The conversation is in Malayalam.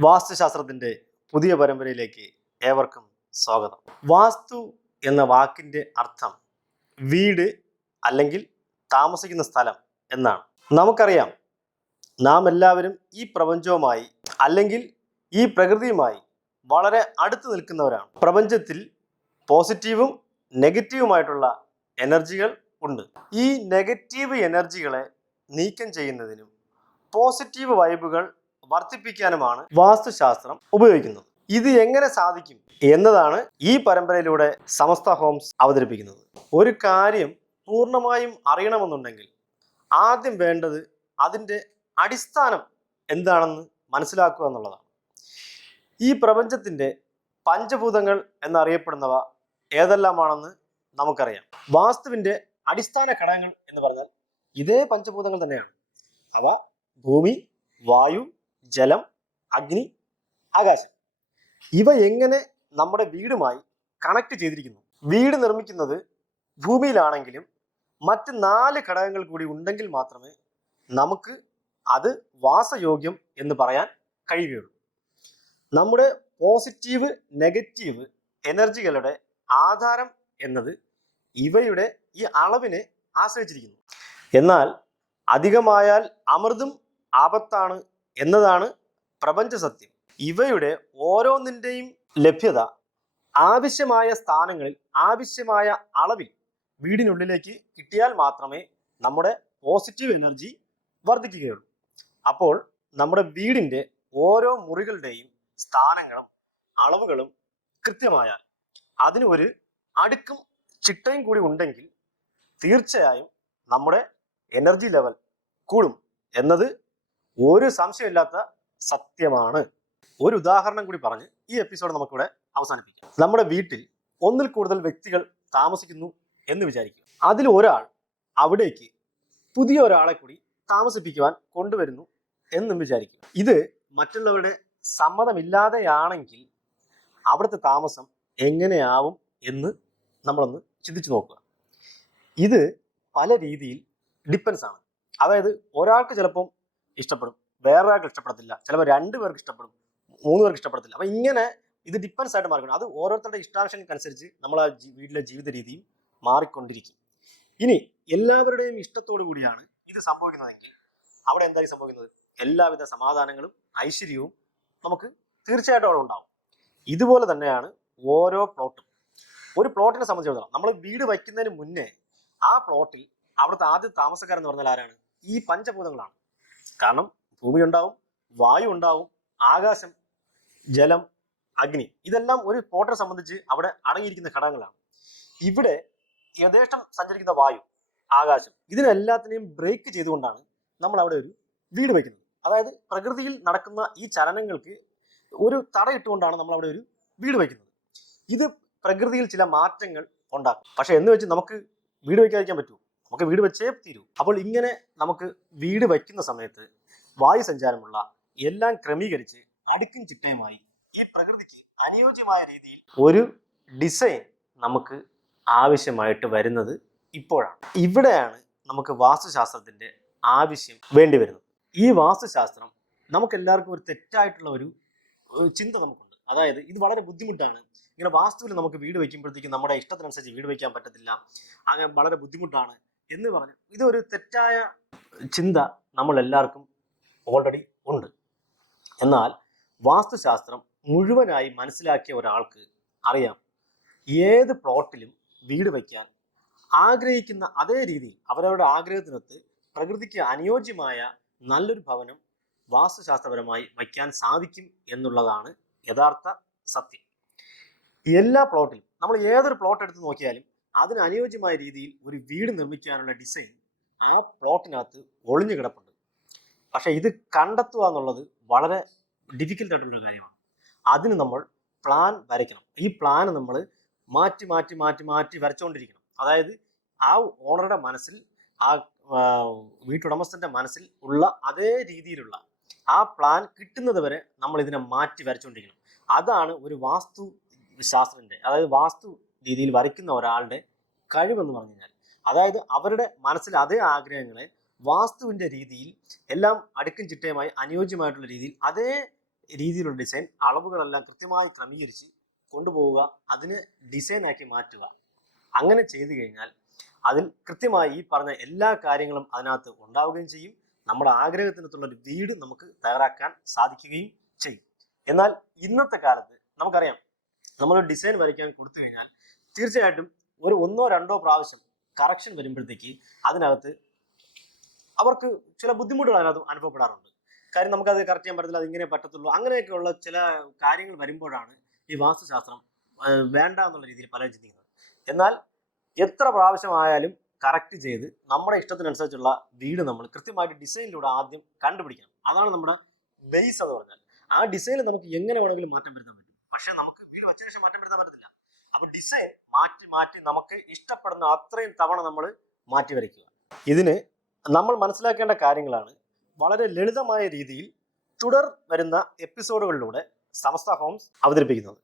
വാസ്തുശാസ്ത്രത്തിന്റെ പുതിയ പരമ്പരയിലേക്ക് ഏവർക്കും സ്വാഗതം. വാസ്തു എന്ന വാക്കിന്റെ അർത്ഥം വീട് അല്ലെങ്കിൽ താമസിക്കുന്ന സ്ഥലം എന്നാണ്. നമുക്കറിയാം നാം എല്ലാവരും ഈ പ്രപഞ്ചവുമായി അല്ലെങ്കിൽ ഈ പ്രകൃതിയുമായി വളരെ അടുത്ത് നിൽക്കുന്നവരാണ്. പ്രപഞ്ചത്തിൽ പോസിറ്റീവും നെഗറ്റീവുമായിട്ടുള്ള എനർജികൾ ഉണ്ട്. ഈ നെഗറ്റീവ് എനർജികളെ നീക്കം ചെയ്യുന്നതിനും പോസിറ്റീവ് വൈബുകൾ വർദ്ധിപ്പിക്കാനുമാണ് വാസ്തുശാസ്ത്രം ഉപയോഗിക്കുന്നത്. ഇത് എങ്ങനെ സാധിക്കും എന്നതാണ് ഈ പരമ്പരയിലൂടെ സമസ്ത ഹോംസ് അവതരിപ്പിക്കുന്നത്. ഒരു കാര്യം പൂർണമായും അറിയണമെന്നുണ്ടെങ്കിൽ ആദ്യം വേണ്ടത് അതിന്റെ അടിസ്ഥാനം എന്താണെന്ന് മനസ്സിലാക്കുക എന്നുള്ളതാണ്. ഈ പ്രപഞ്ചത്തിന്റെ പഞ്ചഭൂതങ്ങൾ എന്നറിയപ്പെടുന്നവ ഏതെല്ലാമാണെന്ന് നമുക്കറിയാം. വാസ്തുവിന്റെ അടിസ്ഥാന ഘടകങ്ങൾ എന്ന് പറഞ്ഞാൽ ഇതേ പഞ്ചഭൂതങ്ങൾ തന്നെയാണ്. അവ ഭൂമി വായു ജലം അഗ്നി ആകാശം. ഇവ എങ്ങനെ നമ്മുടെ വീടുമായി കണക്ട് ചെയ്തിരിക്കുന്നു? വീട് നിർമ്മിക്കുന്നത് ഭൂമിയിലാണെങ്കിലും മറ്റ് നാല് ഘടകങ്ങൾ കൂടി ഉണ്ടെങ്കിൽ മാത്രമേ നമുക്ക് അത് വാസയോഗ്യം എന്ന് പറയാൻ കഴിയുകയുള്ളൂ. നമ്മുടെ പോസിറ്റീവ് നെഗറ്റീവ് എനർജികളുടെ ആധാരം എന്നത് ഇവയുടെ ഈ അളവിനെ ആശ്രയിച്ചിരിക്കുന്നു. എന്നാൽ അധികമായാൽ അമൃതും ആപത്താണ് എന്നതാണ് പ്രപഞ്ച സത്യം. ഇവയുടെ ഓരോന്നിന്റെയും ലഭ്യത ആവശ്യമായ സ്ഥാനങ്ങളിൽ ആവശ്യമായ അളവിൽ വീടിനുള്ളിലേക്ക് കിട്ടിയാൽ മാത്രമേ നമ്മുടെ പോസിറ്റീവ് എനർജി വർദ്ധിക്കുകയുള്ളൂ. അപ്പോൾ നമ്മുടെ വീടിന്റെ ഓരോ മുറികളുടെയും സ്ഥാനങ്ങളും അളവുകളും കൃത്യമായാൽ അതിന് ഒരു അടുക്കും ചിട്ടയും കൂടി ഉണ്ടെങ്കിൽ തീർച്ചയായും നമ്മുടെ എനർജി ലെവൽ കൂടും എന്നത് ഒരു സംശയമില്ലാത്ത സത്യമാണ്. ഒരു ഉദാഹരണം കൂടി പറഞ്ഞ് ഈ എപ്പിസോഡ് നമുക്കിവിടെ അവസാനിപ്പിക്കാം. നമ്മുടെ വീട്ടിൽ ഒന്നിൽ കൂടുതൽ വ്യക്തികൾ താമസിക്കുന്നു എന്ന് വിചാരിക്കുക. അതിൽ ഒരാൾ അവിടേക്ക് പുതിയ ഒരാളെ കൂടി താമസിപ്പിക്കുവാൻ കൊണ്ടുവരുന്നു എന്നും വിചാരിക്കും ഇത് മറ്റുള്ളവരുടെ സമ്മതമില്ലാതെയാണെങ്കിൽ അവിടുത്തെ താമസം എങ്ങനെയാവും എന്ന് നമ്മളൊന്ന് ചിന്തിച്ചു നോക്കുക. ഇത് പല രീതിയിൽ ഡിപ്പെൻസ് ആണ്. അതായത് ഒരാൾക്ക് ചിലപ്പം ഇഷ്ടപ്പെടും വേറൊരാൾക്ക് ഇഷ്ടപ്പെടത്തില്ല ചിലപ്പോൾ രണ്ട് പേർക്ക് ഇഷ്ടപ്പെടും മൂന്ന് പേർക്ക് ഇഷ്ടപ്പെടത്തില്ല. അപ്പം ഇങ്ങനെ ഇത് ഡിപ്പെൻസ് ആയിട്ട് മാറിക്കണം അത് ഓരോരുത്തരുടെ ഇഷ്ടാവശ്യങ്ങൾക്കനുസരിച്ച് നമ്മൾ ആ വീട്ടിലെ ജീവിത രീതിയും മാറിക്കൊണ്ടിരിക്കും. ഇനി എല്ലാവരുടെയും ഇഷ്ടത്തോടു കൂടിയാണ് ഇത് സംഭവിക്കുന്നതെങ്കിൽ അവിടെ എന്തായി സംഭവിക്കുന്നത്? എല്ലാവിധ സമാധാനങ്ങളും ഐശ്വര്യവും നമുക്ക് തീർച്ചയായിട്ടും അവിടെ ഉണ്ടാവും. ഇതുപോലെ തന്നെയാണ് ഓരോ പ്ലോട്ടും ഒരു പ്ലോട്ടിനെ സംബന്ധിച്ചിടത്തോളം നമ്മൾ വീട് വയ്ക്കുന്നതിന് മുന്നേ ആ പ്ലോട്ടിൽ അവിടുത്തെ ആദ്യ താമസക്കാരെന്ന് പറഞ്ഞാൽ ആരാണ്? ഈ പഞ്ചഭൂതങ്ങളാണ്. കാരണം ഭൂമി ഉണ്ടാവും വായു ഉണ്ടാവും ആകാശം ജലം അഗ്നി ഇതെല്ലാം ഒരു പ്ലോട്ടിനെ സംബന്ധിച്ച് അവിടെ അടങ്ങിയിരിക്കുന്ന ഘടകങ്ങളാണ്. ഇവിടെ യഥേഷ്ടം സഞ്ചരിക്കുന്ന വായു ആകാശം ഇതിനെല്ലാത്തിനെയും ബ്രേക്ക് ചെയ്തുകൊണ്ടാണ് നമ്മൾ അവിടെ ഒരു വീട് വയ്ക്കുന്നത് അതായത് പ്രകൃതിയിൽ നടക്കുന്ന ഈ ചലനങ്ങൾക്ക് ഒരു തടയിട്ടുകൊണ്ടാണ് നമ്മൾ അവിടെ ഒരു വീട് വയ്ക്കുന്നത് ഇത് പ്രകൃതിയിൽ ചില മാറ്റങ്ങൾ ഉണ്ടാക്കും. പക്ഷെ എന്ന് വെച്ച് നമുക്ക് വീട് വയ്ക്കാതിരിക്കാൻ പറ്റുമോ നമുക്ക് വീട് വെച്ചേ തീരൂ. അപ്പോൾ ഇങ്ങനെ നമുക്ക് വീട് വയ്ക്കുന്ന സമയത്ത് വായു സഞ്ചാരമുള്ള എല്ലാം ക്രമീകരിച്ച് അടുക്കും ചിട്ടയുമായി ഈ പ്രകൃതിക്ക് അനുയോജ്യമായ രീതിയിൽ ഒരു ഡിസൈൻ നമുക്ക് ആവശ്യമായിട്ട് വരുന്നത് ഇപ്പോഴാണ്. ഇവിടെയാണ് നമുക്ക് വാസ്തുശാസ്ത്രത്തിന്റെ ആവശ്യം വേണ്ടി വരുന്നത്. ഈ വാസ്തുശാസ്ത്രം നമുക്ക് എല്ലാവർക്കും ഒരു തെറ്റായിട്ടുള്ള ഒരു ചിന്ത നമുക്കുണ്ട് അതായത് ഇത് വളരെ ബുദ്ധിമുട്ടാണ്. ഇങ്ങനെ വാസ്തുവിൽ നമുക്ക് വീട് വയ്ക്കുമ്പോഴത്തേക്കും നമ്മുടെ ഇഷ്ടത്തിനനുസരിച്ച് വീട് വയ്ക്കാൻ പറ്റത്തില്ല. അങ്ങനെ വളരെ ബുദ്ധിമുട്ടാണ് എന്ന് പറഞ്ഞ്. ഇതൊരു തെറ്റായ ചിന്ത നമ്മൾ എല്ലാവർക്കും ഓൾറെഡി ഉണ്ട്. എന്നാൽ വാസ്തുശാസ്ത്രം മുഴുവനായി മനസ്സിലാക്കിയ ഒരാൾക്ക് അറിയാം. ഏത് പ്ലോട്ടിലും വീട് വയ്ക്കാൻ ആഗ്രഹിക്കുന്ന അതേ രീതിയിൽ അവരവരുടെ ആഗ്രഹത്തിനൊത്ത് പ്രകൃതിക്ക് അനുയോജ്യമായ നല്ലൊരു ഭവനം വാസ്തുശാസ്ത്രപരമായി വയ്ക്കാൻ സാധിക്കും എന്നുള്ളതാണ് യഥാർത്ഥ സത്യം. എല്ലാ പ്ലോട്ടിലും നമ്മൾ ഏതൊരു പ്ലോട്ട് എടുത്ത് നോക്കിയാലും അതിന് അനുയോജ്യമായ രീതിയിൽ ഒരു വീട് നിർമ്മിക്കാനുള്ള ഡിസൈൻ ആ പ്ലോട്ടിനകത്ത് ഒളിഞ്ഞു കിടപ്പുണ്ട്. പക്ഷേ ഇത് കണ്ടെത്തുക എന്നുള്ളത് വളരെ ഡിഫിക്കൽട്ട് ആയിട്ടുള്ള കാര്യമാണ്. അതിന് നമ്മൾ പ്ലാൻ വരയ്ക്കണം. ഈ പ്ലാൻ നമ്മൾ മാറ്റി മാറ്റി മാറ്റി മാറ്റി വരച്ചുകൊണ്ടിരിക്കണം അതായത് ആ ഓണറുടെ മനസ്സിൽ ആ വീട്ടുടമസ്ഥന്റെ മനസ്സിൽ ഉള്ള അതേ രീതിയിലുള്ള ആ പ്ലാൻ കിട്ടുന്നത് വരെ നമ്മൾ ഇതിനെ മാറ്റി വരച്ചുകൊണ്ടിരിക്കണം അതാണ് ഒരു വാസ്തു ശാസ്ത്രന്റെ അതായത് വാസ്തു രീതിയിൽ വരയ്ക്കുന്ന ഒരാളുടെ കഴിവെന്ന് പറഞ്ഞു കഴിഞ്ഞാൽ. അതായത് അവരുടെ മനസ്സിലെ അതേ ആഗ്രഹങ്ങളെ വാസ്തുവിന്റെ രീതിയിൽ എല്ലാം അടുക്കും ചിട്ടയുമായി അനുയോജ്യമായിട്ടുള്ള രീതിയിൽ അതേ രീതിയിലുള്ള ഡിസൈൻ അളവുകളെല്ലാം കൃത്യമായി ക്രമീകരിച്ച് കൊണ്ടുപോവുക അതിനെ ഡിസൈനാക്കി മാറ്റുക. അങ്ങനെ ചെയ്തു കഴിഞ്ഞാൽ അതിൽ കൃത്യമായി ഈ പറഞ്ഞ എല്ലാ കാര്യങ്ങളും അതിനകത്ത് ഉണ്ടാവുകയും ചെയ്യും. നമ്മുടെ ആഗ്രഹത്തിനകത്തുള്ള ഒരു വീട് നമുക്ക് തയ്യാറാക്കാൻ സാധിക്കുകയും ചെയ്യും. എന്നാൽ ഇന്നത്തെ കാലത്ത് നമുക്കറിയാം നമ്മൾ ഡിസൈൻ വരയ്ക്കാൻ കൊടുത്തു കഴിഞ്ഞാൽ തീർച്ചയായിട്ടും ഒരു ഒന്നോ രണ്ടോ പ്രാവശ്യം കറക്ഷൻ വരുമ്പോഴത്തേക്ക് അതിനകത്ത് അവർക്ക് ചില ബുദ്ധിമുട്ടുകൾ അതിനകത്ത് അനുഭവപ്പെടാറുണ്ട്. കാര്യം നമുക്കത് കറക്റ്റ് ചെയ്യാൻ പറ്റത്തില്ല അതിങ്ങനെ പറ്റത്തുള്ളൂ അങ്ങനെയൊക്കെയുള്ള ചില കാര്യങ്ങൾ വരുമ്പോഴാണ് ഈ വാസ്തുശാസ്ത്രം വേണ്ട എന്നുള്ള രീതിയിൽ പലരും ചിന്തിക്കുന്നത്. എന്നാൽ എത്ര പ്രാവശ്യമായാലും കറക്റ്റ് ചെയ്ത് നമ്മുടെ ഇഷ്ടത്തിനനുസരിച്ചുള്ള വീട് നമ്മൾ കൃത്യമായിട്ട് ഡിസൈനിലൂടെ ആദ്യം കണ്ടുപിടിക്കണം. അതാണ് നമ്മുടെ ബേസ് എന്ന് പറഞ്ഞാൽ. ആ ഡിസൈനിൽ നമുക്ക് എങ്ങനെ വേണമെങ്കിലും മാറ്റം വരുത്താൻ പറ്റും. പക്ഷേ നമുക്ക് വീട് വച്ച ശേഷം മാറ്റം വരുത്താൻ പറ്റത്തില്ല. അപ്പൊ ഡിസൈൻ മാറ്റി മാറ്റി നമുക്ക് ഇഷ്ടപ്പെടുന്ന അത്രയും തവണ നമ്മൾ മാറ്റി വരയ്ക്കുക. ഇതിന് നമ്മൾ മനസ്സിലാക്കേണ്ട കാര്യങ്ങളാണ് വളരെ ലളിതമായ രീതിയിൽ തുടർ വരുന്ന എപ്പിസോഡുകളിലൂടെ സമസ്ത ഹോംസ് അവതരിപ്പിക്കുന്നത്.